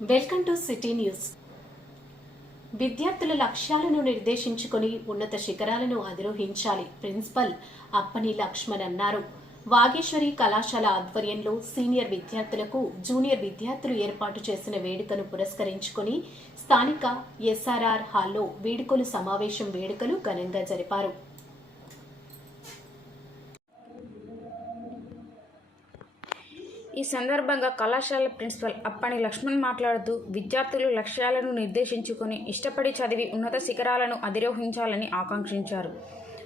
Welcome to city news. విద్యార్థుల లక్ష్యాలను నిర్దేశించుకొని ఉన్నత శిఖరాలను అధిరోహించాలి ప్రిన్సిపల్ అప్పని లక్ష్మణ్ అన్నారు. వాగేశ్వరి కళాశాల ఆధ్వర్యంలో సీనియర్ విద్యార్థులకు జూనియర్ విద్యార్థులు ఏర్పాటు చేసిన వేడుకను పురస్కరించుకొని స్థానిక ఎస్ఆర్ఆర్ హాల్లో వేడుకలు సమావేశం వేడుకలు ఘనంగా జరిపారు. ఈ సందర్భంగా కళాశాల ప్రిన్సిపల్ అప్పని లక్ష్మణ్ మాట్లాడుతూ విద్యార్థులు లక్ష్యాలను నిర్దేశించుకొని ఇష్టపడి చదివి ఉన్నత శిఖరాలను అధిరోహించాలని ఆకాంక్షించారు.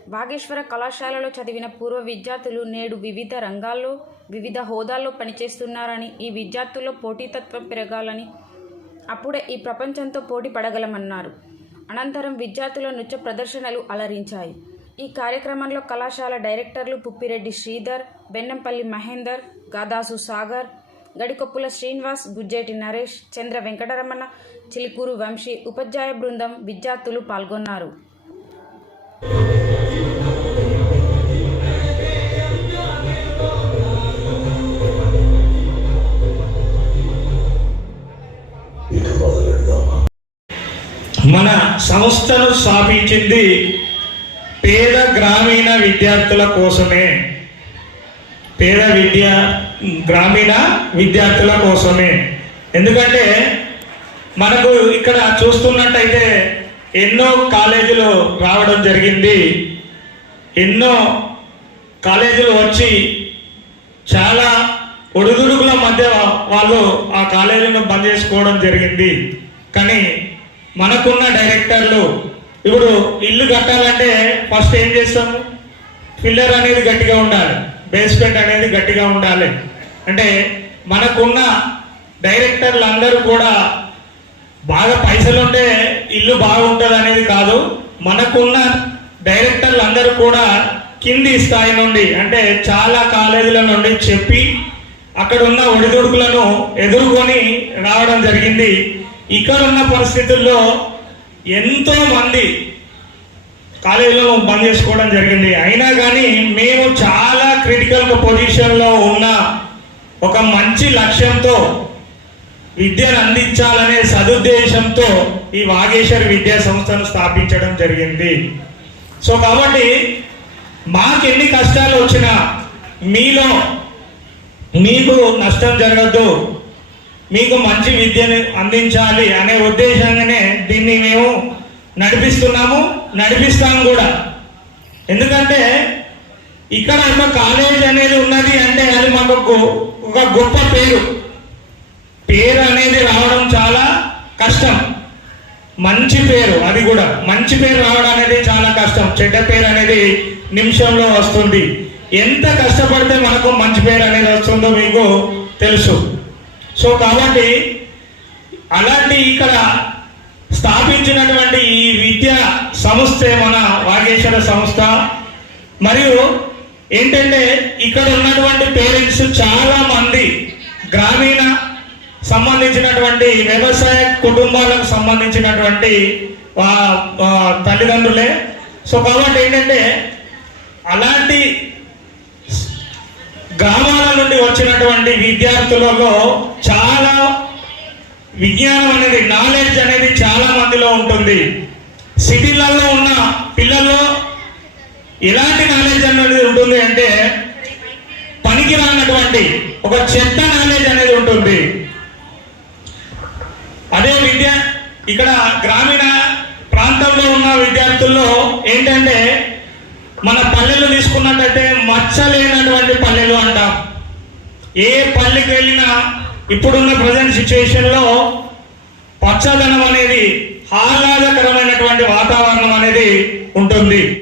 వాగేశ్వర కళాశాలలో చదివిన పూర్వ విద్యార్థులు నేడు వివిధ రంగాల్లో వివిధ హోదాల్లో పనిచేస్తున్నారని ఈ విద్యార్థుల్లో పోటీతత్వం పెరగాలని అప్పుడే ఈ ప్రపంచంతో పోటీ పడగలమన్నారు. అనంతరం విద్యార్థుల నృత్య ప్రదర్శనలు అలరించాయి. ఈ కార్యక్రమంలో కళాశాల డైరెక్టర్లు పుప్పిరెడ్డి శ్రీధర్ బెన్నంపల్లి మహేందర్ గాదాసు సాగర్ గడికొప్పుల శ్రీనివాస్ గుజ్జేటి నరేష్ చంద్ర వెంకటరమణ చిలుకూరు వంశీ ఉపాధ్యాయ బృందం విద్యార్థులు పాల్గొన్నారు. మన సంస్థను స్థాపించింది పేద గ్రామీణ విద్యార్థుల కోసమే. పేద విద్య గ్రామీణ విద్యార్థుల కోసమే. ఎందుకంటే మనకు ఇక్కడ చూస్తున్నట్టయితే ఎన్నో కాలేజీలు రావడం జరిగింది. ఎన్నో కాలేజీలు వచ్చి చాలా ఒడుదుడుకుల మధ్య వాళ్ళు ఆ కాలేజీలను బంద్ చేసుకోవడం జరిగింది. కానీ మనకున్న డైరెక్టర్లు ఇప్పుడు ఇల్లు కట్టాలంటే ఫస్ట్ ఏం చేస్తాము? పిల్లర్ అనేది గట్టిగా ఉండాలి. బేస్మెంట్ అనేది గట్టిగా ఉండాలి. అంటే మనకున్న డైరెక్టర్లు అందరూ కూడా బాగా పైసలు ఉంటే ఇల్లు బాగుంటుంది అనేది కాదు. మనకున్న డైరెక్టర్లు అందరూ కూడా కింది స్థాయి నుండి అంటే చాలా కాలేజీల నుండి చెప్పి అక్కడ ఉన్న ఒడిదుడుకులను ఎదుర్కొని రావడం జరిగింది. ఇక్కడ ఉన్న పరిస్థితుల్లో ఎంతో మంది కాలేజీలో బంద్ చేసుకోవడం జరిగింది. అయినా కానీ మేము చాలా క్రిటికల్ పొజిషన్లో ఉన్న ఒక మంచి లక్ష్యంతో విద్యను అందించాలనే సదుద్దేశంతో ఈ వాగేశ్వరి విద్యా సంస్థను స్థాపించడం జరిగింది. సో కాబట్టి మాకు ఎన్ని కష్టాలు వచ్చినా మీలో మీకు నష్టం జరగద్దు. మీకు మంచి విద్యను అందించాలి అనే ఉద్దేశంగానే దీన్ని మేము నడిపిస్తున్నాము నడిపిస్తాము కూడా. ఎందుకంటే ఇక్కడ ఒక కాలేజ్ అనేది ఉన్నది అంటే అది మాకు గొ- ఒక గొప్ప పేరు. పేరు అనేది రావడం చాలా కష్టం. మంచి పేరు అది కూడా. మంచి పేరు రావడం అనేది చాలా కష్టం. చెడ్డ పేరు అనేది నిమిషంలో వస్తుంది. ఎంత కష్టపడితే మనకు మంచి పేరు అనేది వస్తుందో మీకు తెలుసు. సో కాబట్టి అలాంటి ఇక్కడ స్థాపించినటువంటి ఈ విద్యా సంస్థే మన వాగేశ్వర సంస్థ. మరియు ఏంటంటే ఇక్కడ ఉన్నటువంటి పేరెంట్స్ చాలా మంది గ్రామీణ సంబంధించినటువంటి వ్యవసాయ కుటుంబాలకు సంబంధించినటువంటి తల్లిదండ్రులే. సో కాబట్టి ఏంటంటే అలాంటి గ్రామాల నుండి వచ్చినటువంటి విద్యార్థులలో చాలా విజ్ఞానం అనేది నాలెడ్జ్ అనేది చాలా ఉంటుంది. సిటీలలో ఉన్న పిల్లల్లో ఎలాంటి నాలెడ్జ్ అనేది ఉంటుంది అంటే పనికి రానటువంటి ఒక చెత్త నాలెడ్జ్ అనేది ఉంటుంది. అదే విద్య ఇక్కడ గ్రామీణ ప్రాంతంలో ఉన్న విద్యార్థుల్లో ఏంటంటే మన పల్లెలు తీసుకున్నట్టయితే మచ్చలేనటువంటి పల్లెలు అంటాం. ఏ పల్లెకి వెళ్ళినా ఇప్పుడున్న ప్రజెంట్ సిచ్యువేషన్లో పచ్చదనం అనేది ఆహ్లాదకరమైనటువంటి వాతావరణం అనేది ఉంటుంది.